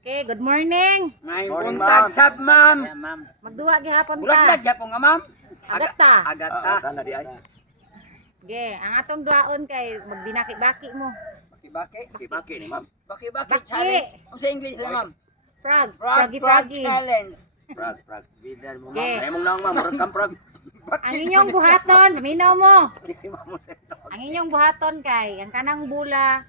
Okay, good morning. May Morning, buntag ma'am. sab, ma'am. ma'am. Magduwa gihapon Bulag na ta. gyapon nga, ma'am. Agat ta. Agat ta. Kana di ay. Ge, ang atong duaon kay magbinaki-baki mo. Baki-baki. Baki ni ma'am. Baki-baki Baki. challenge. Ang sa English na, ma'am. Frog, Frog froggy. challenge. Prag. Bidan mo Okay. ma'am. Ay mong lang ma'am, murag kang prag. Ang inyong buhaton, minaw mo. Kima mo sa ito. Ang inyong buhaton kay ang kanang bula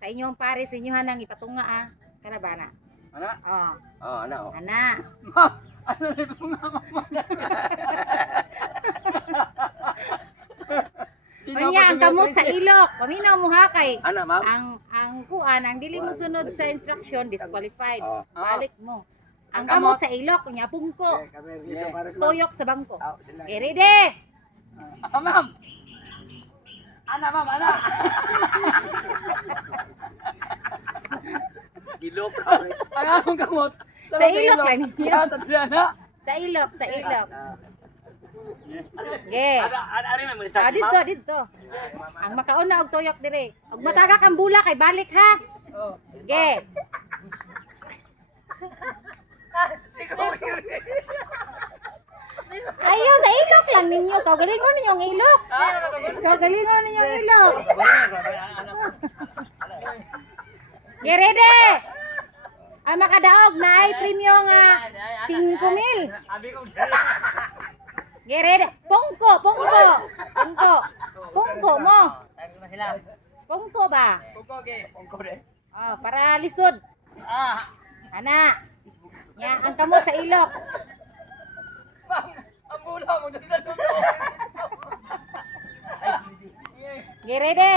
sa inyong pare sa inyohan nang ipatunga Kana ba na? Ana? Oh, Oh, ana oh. ana. Ma'am, ano na ito nga, ma'am? Unya ang kamot sa ilok. Paminaw mo ha kay Ana ma'am. ang kuan ang dili mo sunod sa instruction disqualified. Oh. Balik mo. Ang Ang kamot. kamot sa ilok kunya pungko. Yeah. Tuyok sa bangko. Okay, ready? Ah, ma'am. Ana, ma'am, ana. Gilok. Ang akong kamot. Sa ilok lang ninyo. Tatlana. Sa ilok, sa ilok. Okay. Ari may mo sa Dito, dito. Ang makauna og tuyok dire. Og matagak ang bula kay balik ha. Oh. Okay. Ayaw, sa ilok lang ninyo. Kagalingon ninyo ang ilok. Kagalingon ninyo ang ilok. Okay, ready? Ang makadaog na ay premyo nga 5,000. Okay, ready? Pungko, pungko. Pungko. Pungko mo. Pungko ba? Okay. Oh, para lisod. Ah. Ana. Ya, ang kamot sa ilok. Ma'am, ang bula mo dun na doon sa Okay, ready?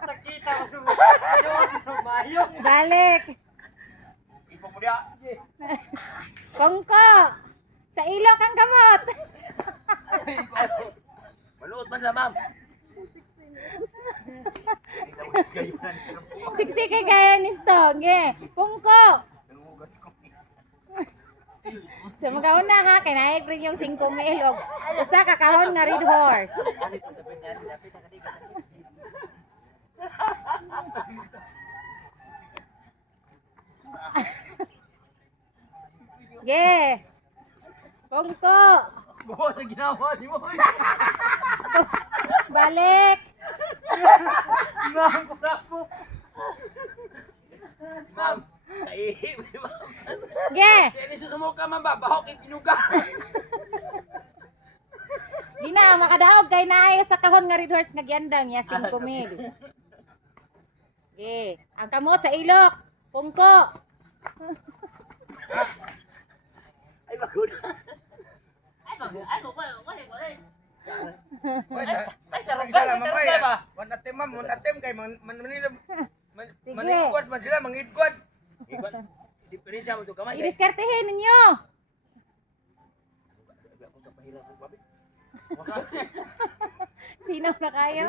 Nakita ko sa mayo. Balik. Ipo mo diya. Pungko. Sa ilok ang kamot. Maluot man la ma'am. Siksi kay gaya ni Stong. Okay. Pungko. So magauna ha, kay naik rin yung 5,000 og usa ka kahon nga red horse. Yeah. Pungko. Buwa sa ginawa ni mo. Balik. Ma'am, bravo. Ma'am, Kaihim ni ma'am. Yeah. si Eliso sa mukha, ma'am ba? Bahok yung pinuga. Di na makadaog kay naay sa kahon nga red horse nga giandam niya 5,000. Okay. Ang kamot sa ilok. Pungko. Ay magud. Ay, tarong ba? Wan atem ma'am, wan atem kay manila Sige. manigwad man sila, mangidgwad. Diferensya mo to kamay. Idiskartehin ninyo. Sino na kayo?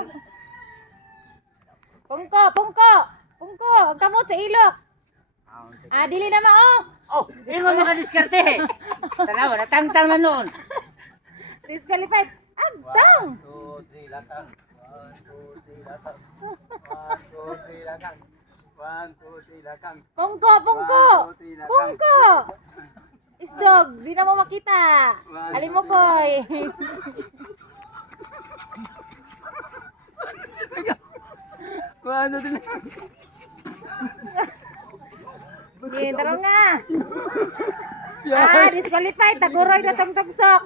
Pungko, pungko. Pungko, ang kamot sa ilok. Dili na mao. Oh, ingon makadiskarte. Tanawa, natangtang na noon. Disqualified. Agtang. 1, 2, 3, lakang. 1, 2, 3, lakang. 1, 2, 3, lakang. 1, 2, 3, lakang. Pungko, pungko. Pungko. Isdog, di na mo makita. Alimokoy. Ano din? Sige, tara nga. Disqualified. Taguroy na tong tugsok.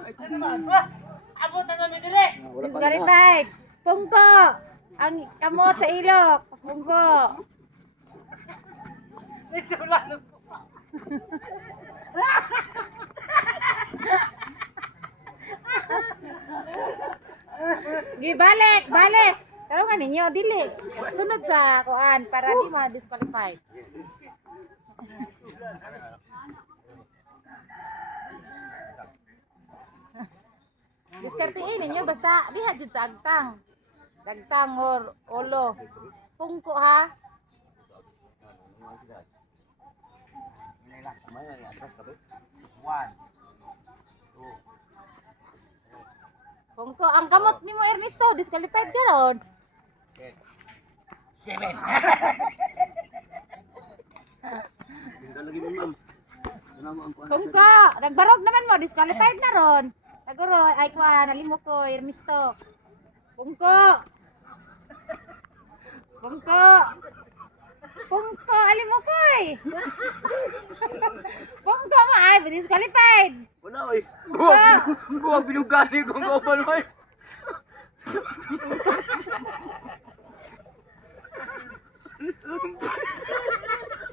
Abot ang kami dire. Disqualified. Pungko. Ang kamot sa ilok. Pungko. Ito lang. Gi balik, balik. Taro nga ninyo, dili. Sunod sa kuan para di ma-disqualified. Diskartein ninyo basta diha jud sa agtang. Dagtang or ulo. Pungko ha. Kung ko ang kamot nimo Ernesto, disqualified ka ron. Tingnan lagi mo, ma'am. Ano mo ang kuha? Pungko, nagbarog naman mo, disqualified na ron. Taguro, ay kuha, nalimuko, Ermisto. Pungko. Pungko. Pungko, alimukoy. Pungko mo ay, disqualified. Wala, oy. Buwag binugali kong kauban mo.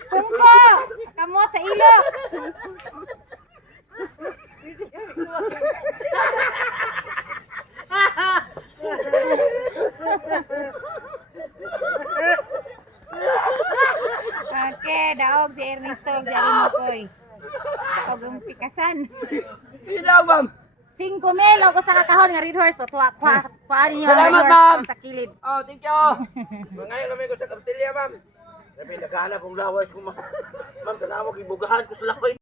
Pungko, kamot sa ilok. Okay, daog si Ernesto, si Alimukoy. Daog ang pikasan. Sige daw, ma'am. 5,000 o ko sa kakahon nga red horse. Kuha ninyo ang Salamat, red ma'am. horse sa kilid. Oh, thank you. Ngayon kami ko sa kaptilya, ma'am. Sabi, naghahanap kong lawas ko, ma'am. Ma'am, tanawag, ibugahan ko sa lakoy.